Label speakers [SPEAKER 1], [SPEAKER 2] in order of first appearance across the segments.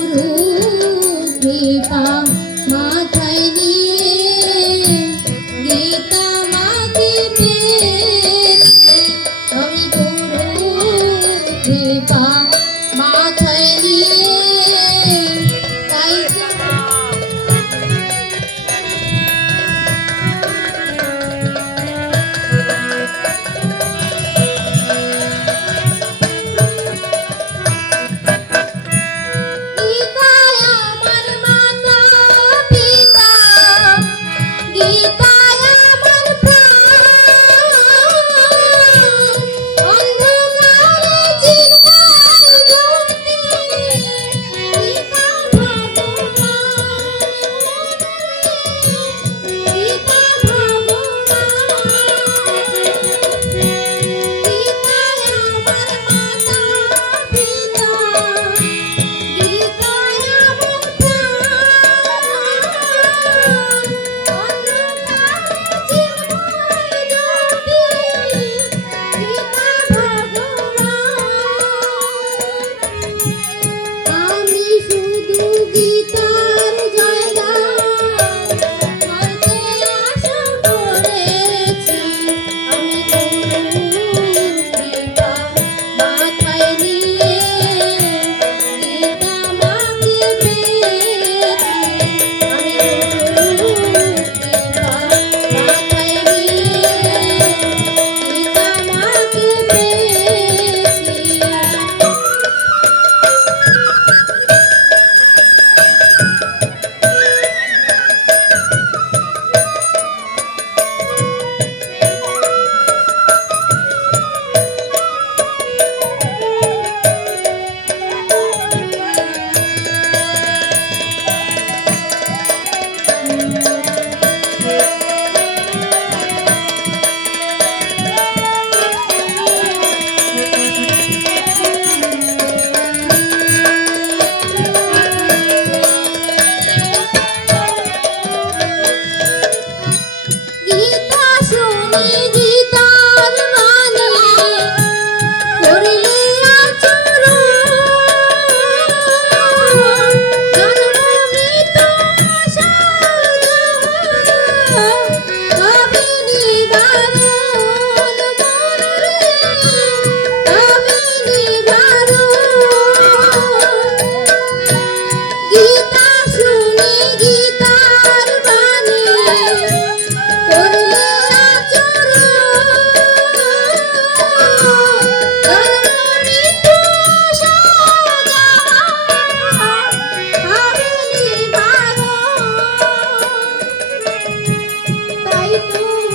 [SPEAKER 1] Oh,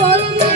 [SPEAKER 1] চলবে